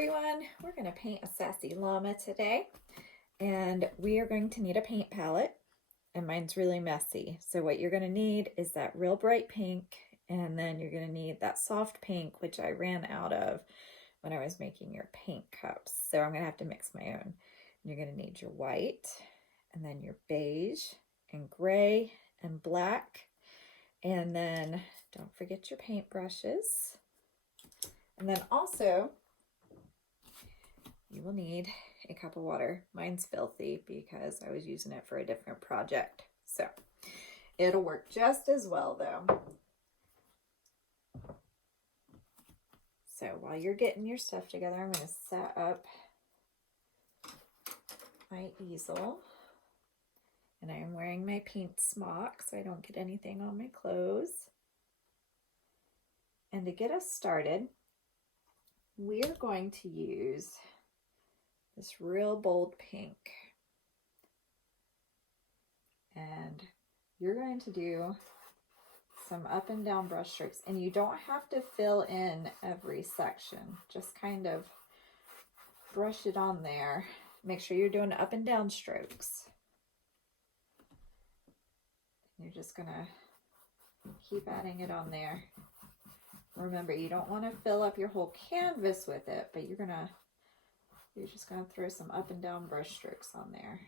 everyone, we're going to paint a Sassy Llama today, and we are going to need a paint palette, and mine's really messy. So what you're going to need is that real bright pink, and then you're going to need that soft pink, which I ran out of when I was making your paint cups. So I'm going to have to mix my own. You're going to need your white, and then your beige, and gray, and black, and then don't forget your paint brushes. And then also, you will need a cup of water. Mine's filthy because I was using it for a different project. So it'll work just as well though. So while you're getting your stuff together, I'm going to set up my easel. And I am wearing my paint smock so I don't get anything on my clothes. And to get us started, we're going to use this real bold pink, and you're going to do some up and down brush strokes, and you don't have to fill in every section, just kind of brush it on there. Make sure you're doing up and down strokes. You're just gonna keep adding it on there. Remember, you don't want to fill up your whole canvas with it, but you're just going to throw some up and down brush strokes on there.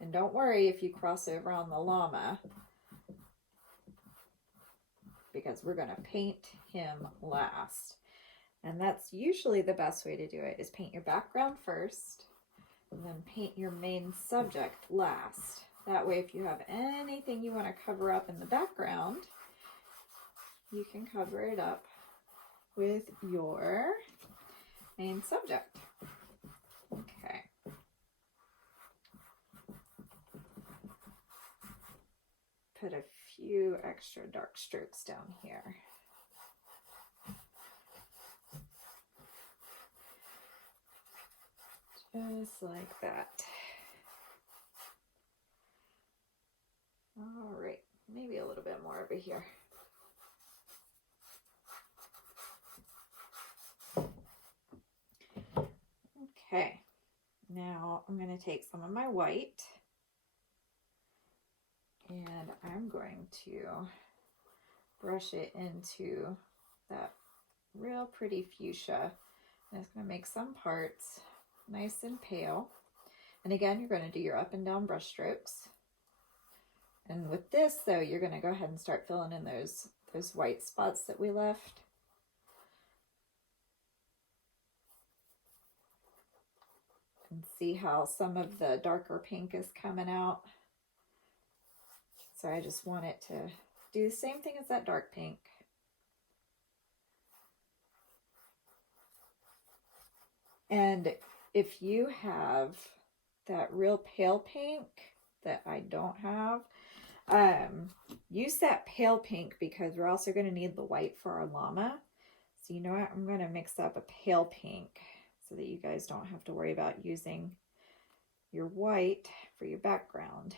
And don't worry if you cross over on the llama, because we're going to paint him last. And that's usually the best way to do it, is paint your background first, and then paint your main subject last. That way, if you have anything you want to cover up in the background, you can cover it up with your main subject. Okay. Put a few extra dark strokes down here. Just like that. All right, maybe a little bit more over here. Okay, now I'm going to take some of my white, and I'm going to brush it into that real pretty fuchsia. And it's going to make some parts nice and pale. And again, you're going to do your up and down brush strokes. And with this though, you're going to go ahead and start filling in those white spots that we left. And see how some of the darker pink is coming out. So I just want it to do the same thing as that dark pink. And if you have that real pale pink that I don't have, use that pale pink, because we're also going to need the white for our llama. So you know what, I'm going to mix up a pale pink so that you guys don't have to worry about using your white for your background,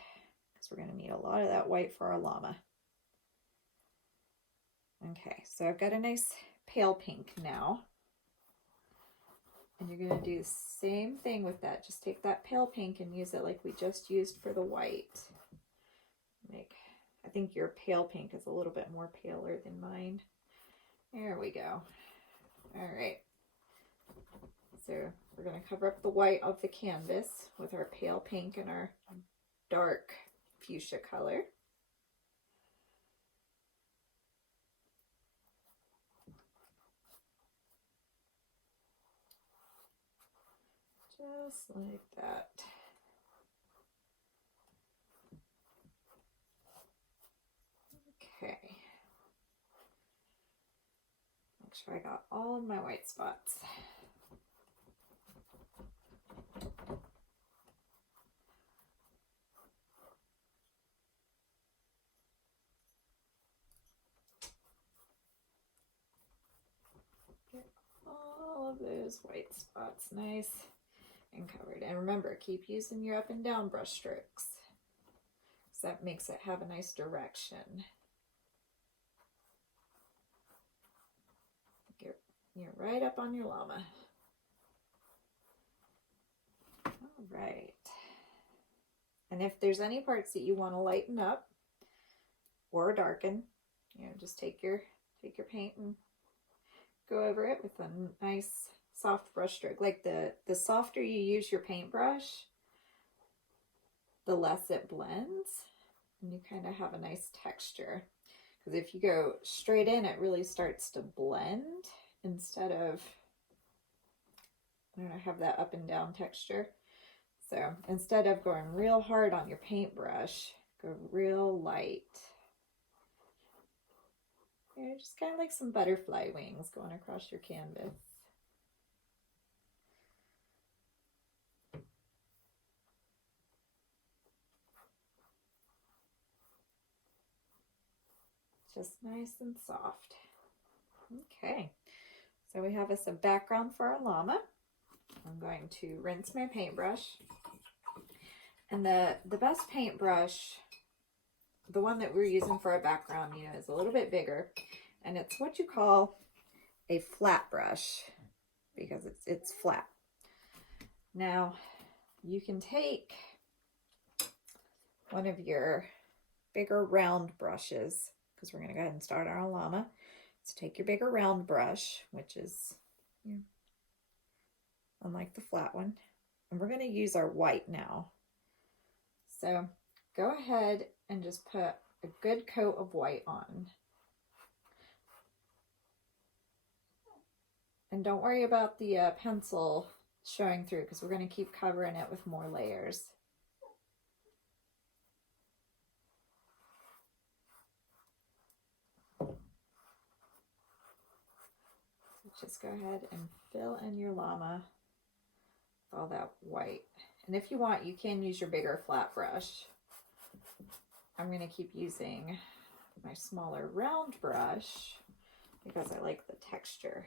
because we're going to need a lot of that white for our llama. Okay, so I've got a nice pale pink now. And you're going to do the same thing with that. Just take that pale pink and use it like we just used for the white. I think your pale pink is a little bit more paler than mine. There we go. All right. So we're going to cover up the white of the canvas with our pale pink and our dark fuchsia color. Just like that. Okay. Make sure I got all of my white spots. Get all of those white spots nice and covered. And remember, keep using your up and down brush strokes, because that makes it have a nice direction. You're right up on your llama. right. And if there's any parts that you want to lighten up or darken, you know, just take your paint and go over it with a nice soft brush stroke. Like the softer you use your paintbrush, the less it blends, and you kind of have a nice texture. Because if you go straight in, it really starts to blend instead of, I don't know, have that up and down texture. So instead of going real hard on your paintbrush, go real light. You know, just kind of like some butterfly wings going across your canvas. Just nice and soft. Okay, so we have us a background for our llama. I'm going to rinse my paintbrush. And the best paintbrush, the one that we're using for our background, you know, is a little bit bigger. And it's what you call a flat brush because it's flat. Now, you can take one of your bigger round brushes, because we're going to go ahead and start our llama. So take your bigger round brush, which is, you know, unlike the flat one. And we're going to use our white now. So go ahead and just put a good coat of white on. And don't worry about the pencil showing through, because we're going to keep covering it with more layers. So just go ahead and fill in your llama with all that white. And if you want, you can use your bigger flat brush. I'm going to keep using my smaller round brush because I like the texture.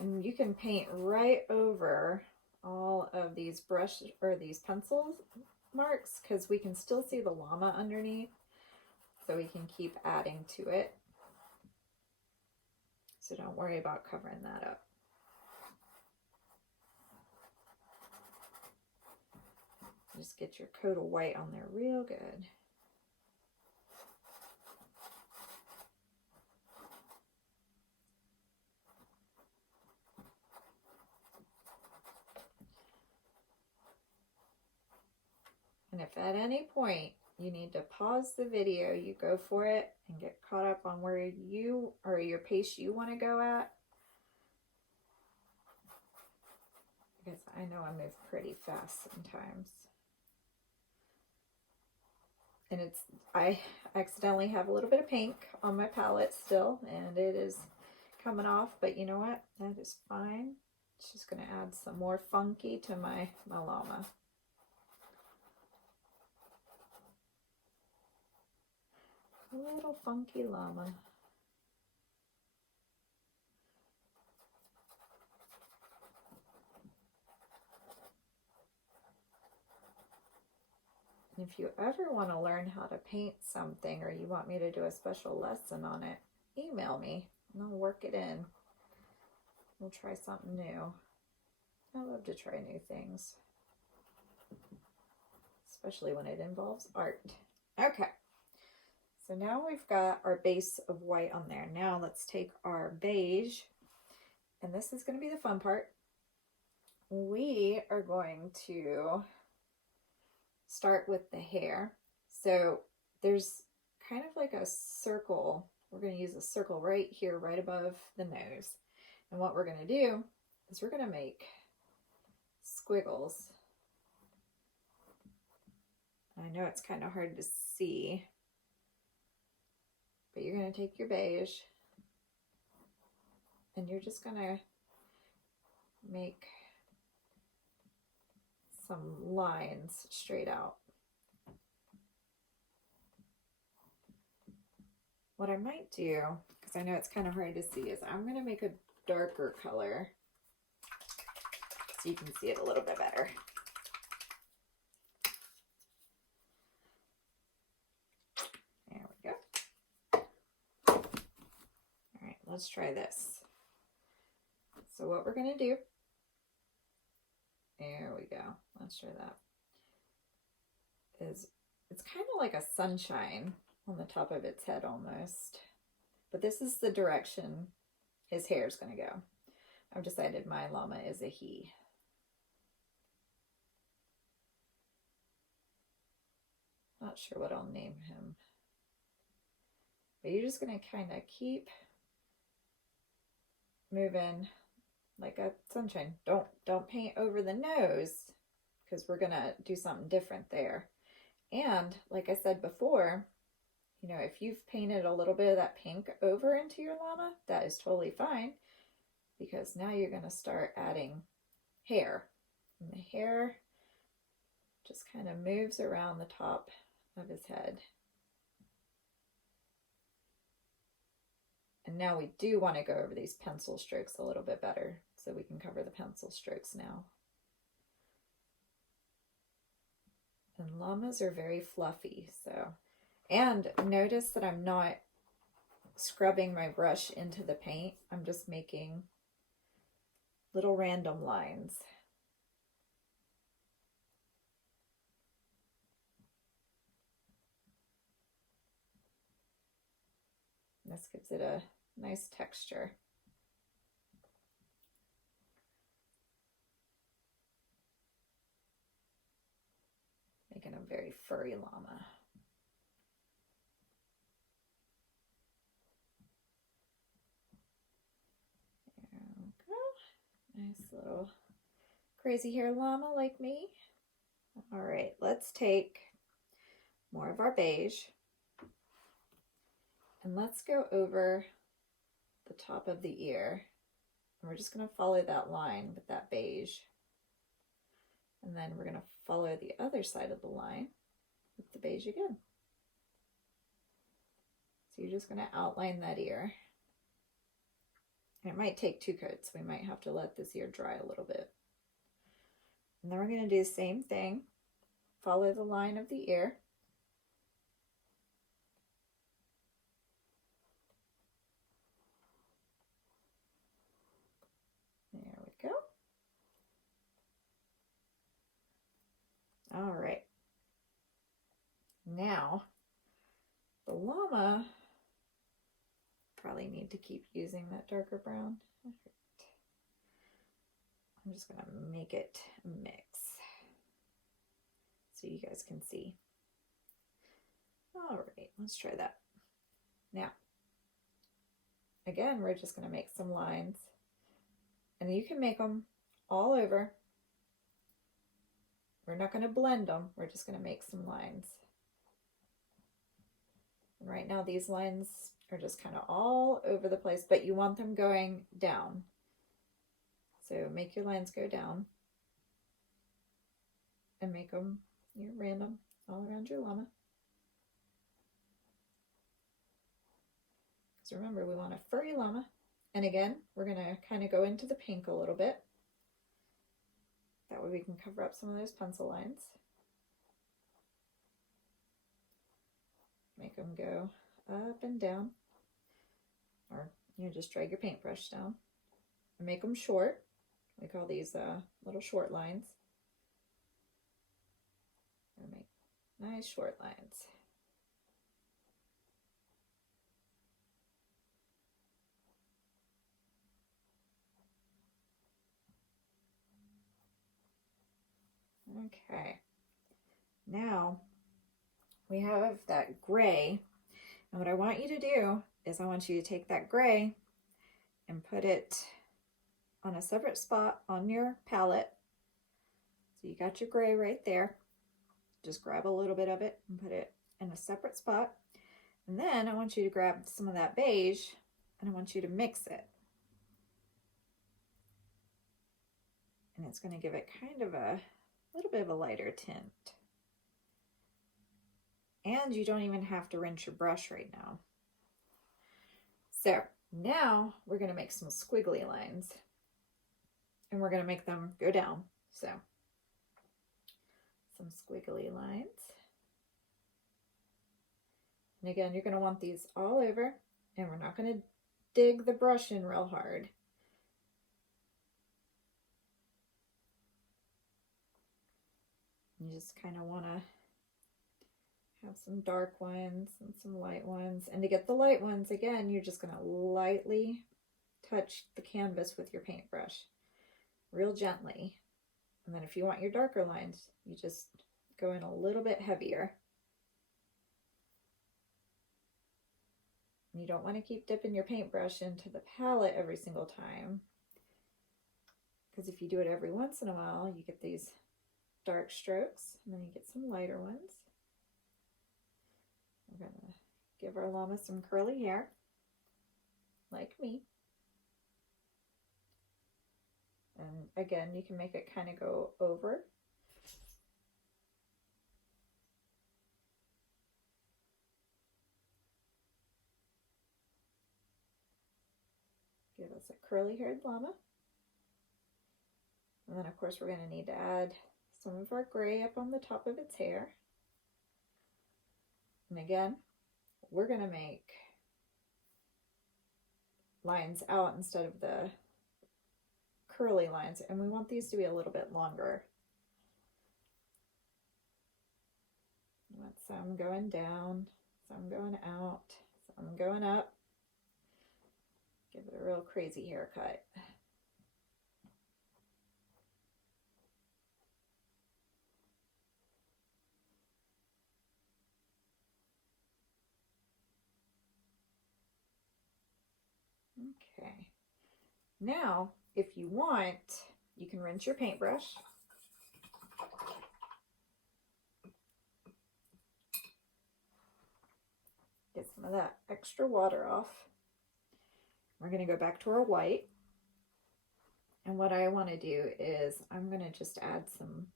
And you can paint right over all of these brush or these pencil marks because we can still see the llama underneath, so we can keep adding to it. So don't worry about covering that up. Just get your coat of white on there real good. And if at any point you need to pause the video, you go for it and get caught up on where you or your pace you want to go at. Because I know I move pretty fast sometimes. And I accidentally have a little bit of pink on my palette still, and it is coming off, but you know what? That is fine. It's just going to add some more funky to my llama. A little funky llama. If you ever want to learn how to paint something, or you want me to do a special lesson on it, email me and I'll work it in. We'll try something new. I love to try new things, especially when it involves art. Okay, so now we've got our base of white on there. Now let's take our beige, and this is going to be the fun part. We are going to start with the hair. So there's kind of like a circle. We're going to use a circle right here, right above the nose. And what we're going to do is we're going to make squiggles. I know it's kind of hard to see, but you're going to take your beige and you're just going to make some lines straight out. What I might do, because I know it's kind of hard to see, is I'm going to make a darker color so you can see it a little bit better. There we go. All right, let's try this. So what we're going to do, there we go, let's try that, is it's kind of like a sunshine on the top of its head almost. But this is the direction his hair is going to go. I've decided my llama is a he. Not sure what I'll name him. But you're just going to kind of keep moving like a sunshine. Don't paint over the nose, because we're going to do something different there. And like I said before, you know, if you've painted a little bit of that pink over into your llama, that is totally fine, because now you're going to start adding hair. And the hair just kind of moves around the top of his head. And now we do want to go over these pencil strokes a little bit better, so we can cover the pencil strokes now. And llamas are very fluffy, so. And notice that I'm not scrubbing my brush into the paint. I'm just making little random lines. This gives it a nice texture. Making a very furry llama. There we go. Nice little crazy hair llama like me. All right, let's take more of our beige and let's go over the top of the ear. And we're just going to follow that line with that beige. And then we're going to follow the other side of the line with the beige again. So you're just going to outline that ear. And it might take 2 coats. We might have to let this ear dry a little bit. And then we're going to do the same thing. Follow the line of the ear. There we go. All right. Now, the llama, probably need to keep using that darker brown. I'm just going to make it mix so you guys can see. All right, let's try that. Now, again, we're just going to make some lines, and you can make them all over. We're not going to blend them. We're just going to make some lines. And right now, these lines are just kind of all over the place, but you want them going down. So make your lines go down and make them random all around your llama. So remember, we want a furry llama. And again, we're going to kind of go into the pink a little bit. That way we can cover up some of those pencil lines. Make them go up and down. Or you just drag your paintbrush down. And make them short. We call these little short lines. And make nice short lines. Okay, now we have that gray, and what I want you to do is I want you to take that gray and put it on a separate spot on your palette. So you got your gray right there. Just grab a little bit of it and put it in a separate spot. And then I want you to grab some of that beige and I want you to mix it. And it's going to give it kind of a little bit of a lighter tint. And you don't even have to rinse your brush right now. So now we're going to make some squiggly lines. And we're going to make them go down. So some squiggly lines. And again, you're going to want these all over. And we're not going to dig the brush in real hard. You just kind of want to have some dark ones and some light ones. And to get the light ones, again, you're just going to lightly touch the canvas with your paintbrush, real gently. And then if you want your darker lines, you just go in a little bit heavier. You don't want to keep dipping your paintbrush into the palette every single time, because if you do it every once in a while, you get these dark strokes, and then you get some lighter ones. We're going to give our llama some curly hair, like me. And again, you can make it kind of go over. Give us a curly haired llama. And then of course we're going to need to add some of our gray up on the top of its hair. And again, we're going to make lines out instead of the curly lines, and we want these to be a little bit longer. We want some going down, some going out, some going up. Give it a real crazy haircut. Okay. Now, if you want, you can rinse your paintbrush. Get some of that extra water off. We're going to go back to our white. And what I want to do is I'm going to just add some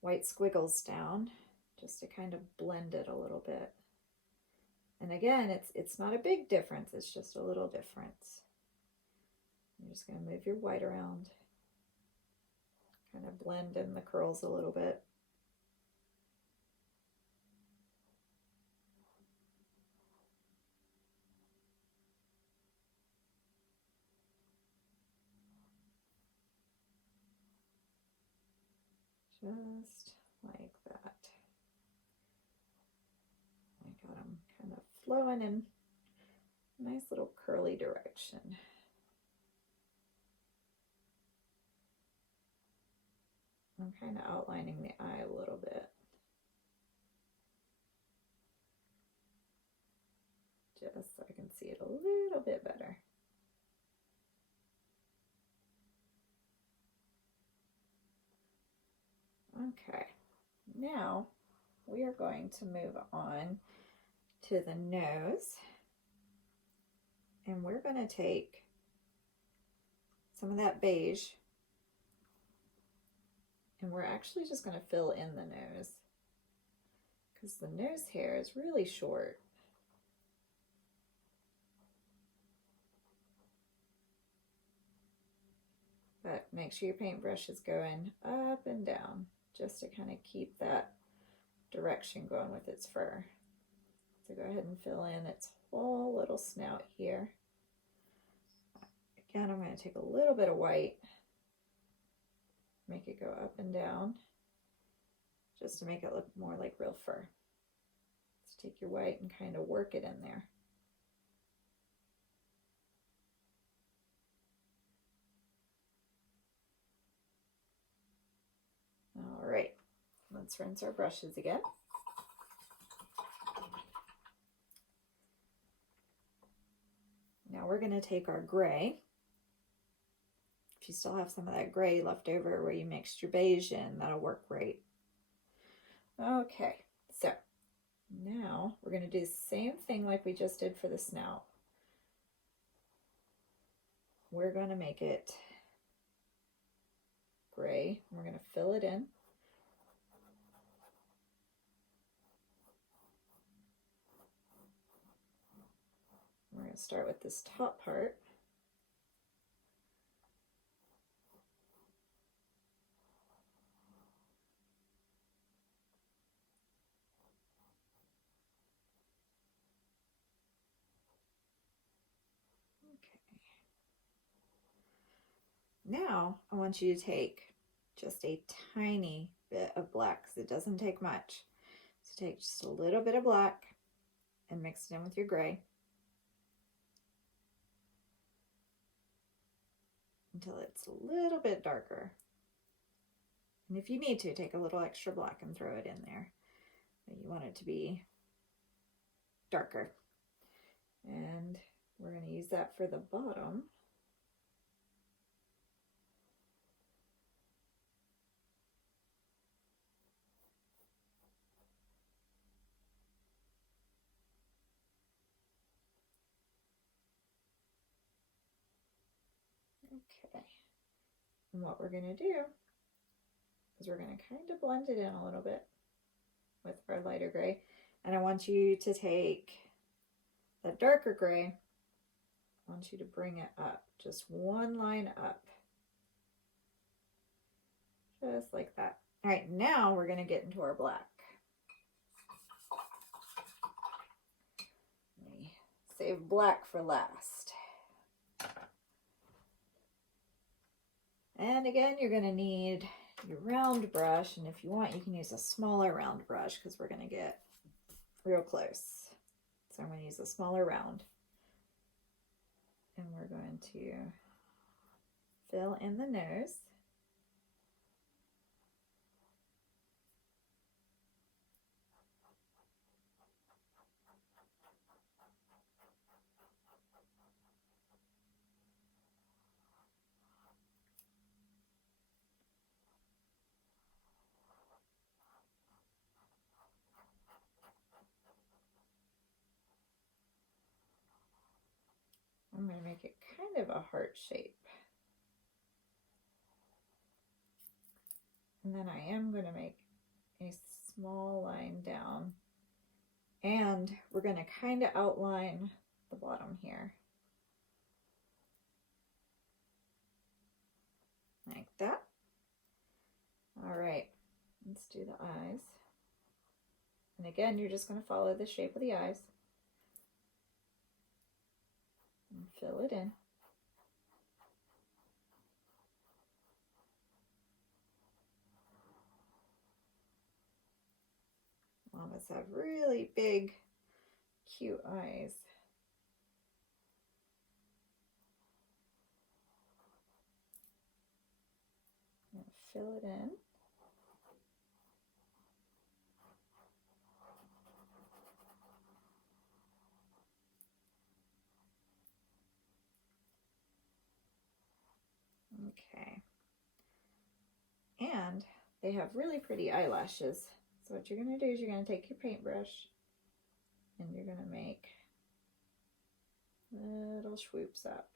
white squiggles down just to kind of blend it a little bit. And again, it's not a big difference, it's just a little difference. I'm just going to move your white around, kind of blend in the curls a little bit. Just like that. I got them kind of flowing in a nice little curly direction. I'm kind of outlining the eye a little bit. Just so I can see it a little bit better. Okay, now we are going to move on to the nose, and we're going to take some of that beige, and we're actually just going to fill in the nose, because the nose hair is really short. But make sure your paintbrush is going up and down, just to kind of keep that direction going with its fur. So go ahead and fill in its whole little snout here. Again, I'm going to take a little bit of white, make it go up and down, just to make it look more like real fur. So take your white and kind of work it in there. All right, let's rinse our brushes again. Now we're going to take our gray. If you still have some of that gray left over where you mixed your beige in, that'll work great. Okay, so now we're going to do the same thing like we just did for the snout. We're going to make it gray. We're going to fill it in. We're going to start with this top part. Now I want you to take just a tiny bit of black because it doesn't take much. So take just a little bit of black and mix it in with your gray until it's a little bit darker. And if you need to, take a little extra black and throw it in there. But you want it to be darker. And we're going to use that for the bottom. Okay. And what we're going to do is we're going to kind of blend it in a little bit with our lighter gray. And I want you to take the darker gray, I want you to bring it up, just one line up. Just like that. All right, now we're going to get into our black. Let me save black for last. And again, you're going to need your round brush, and if you want, you can use a smaller round brush because we're going to get real close. So I'm going to use a smaller round. And we're going to fill in the nose. I'm going to make it kind of a heart shape. And then I am going to make a small line down. And we're going to kind of outline the bottom here. Like that. All right, let's do the eyes. And again, you're just going to follow the shape of the eyes. And fill it in. Llamas have really big, cute eyes. And fill it in. Okay. And they have really pretty eyelashes. So what you're going to do is you're going to take your paintbrush and you're going to make little swoops up.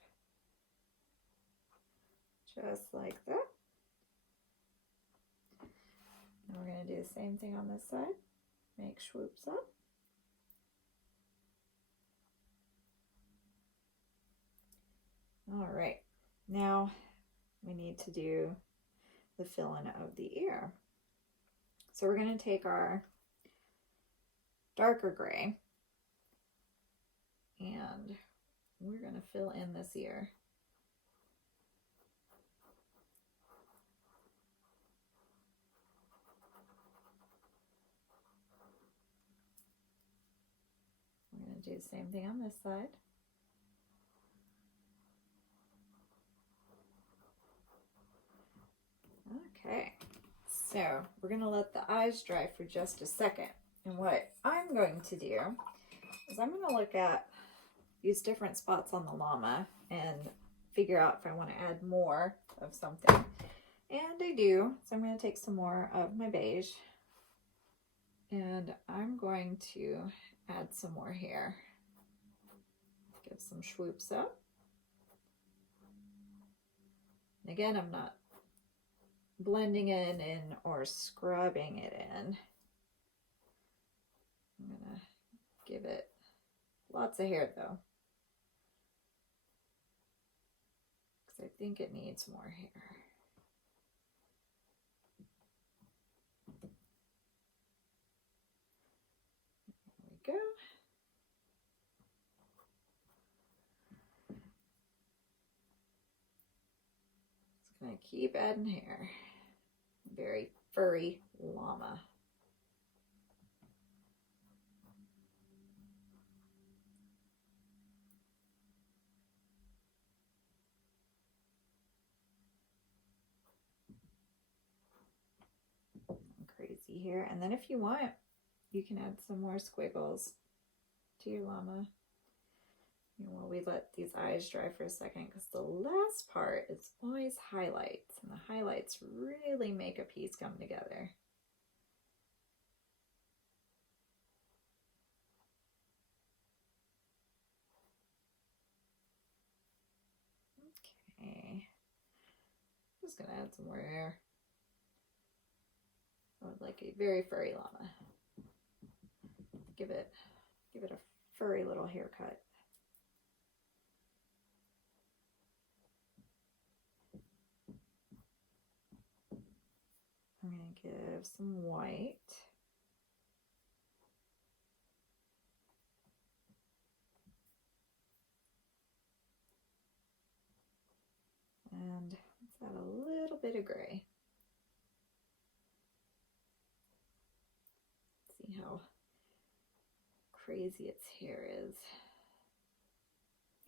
Just like that. And we're going to do the same thing on this side. Make swoops up. All right. Now we need to do the fill-in of the ear. So we're going to take our darker gray and we're going to fill in this ear. We're going to do the same thing on this side. Okay, so we're going to let the eyes dry for just a second. And what I'm going to do is I'm going to look at these different spots on the llama and figure out if I want to add more of something. And I do, so I'm going to take some more of my beige and I'm going to add some more here. Give some swoops up. And again, I'm not blending it in or scrubbing it in. I'm going to give it lots of hair though, because I think it needs more hair. There we go. Just going to keep adding hair. Very furry llama. Crazy here. And then if you want, you can add some more squiggles to your llama. While we let these eyes dry for a second, because the last part is always highlights, and the highlights really make a piece come together. Okay, I'm just gonna add some more hair. I would like a very furry llama. Give it a furry little haircut. I'm going to give some white. And let's add a little bit of gray. See how crazy its hair is.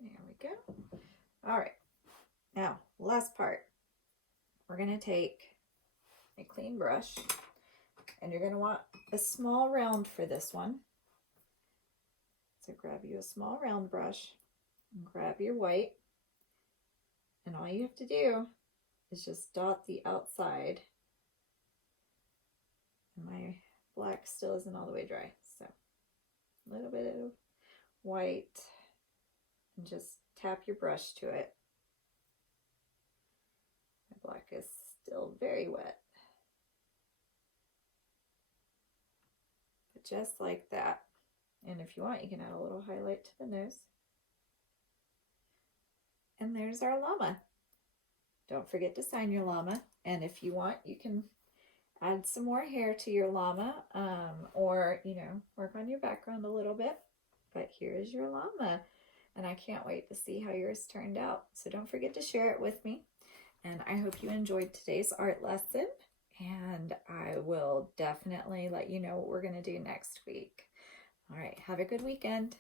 There we go. All right. Now, last part. We're going to take a clean brush, and you're going to want a small round for this one. So grab you a small round brush and grab your white, and all you have to do is just dot the outside. And my black still isn't all the way dry, so a little bit of white and just tap your brush to it. My black is still very wet. But just like that. And if you want, you can add a little highlight to the nose. And there's our llama. Don't forget to sign your llama. And if you want, you can add some more hair to your llama, or, you know, work on your background a little bit. But here's your llama. And I can't wait to see how yours turned out. So don't forget to share it with me. And I hope you enjoyed today's art lesson. And I will definitely let you know what we're going to do next week. All right, have a good weekend.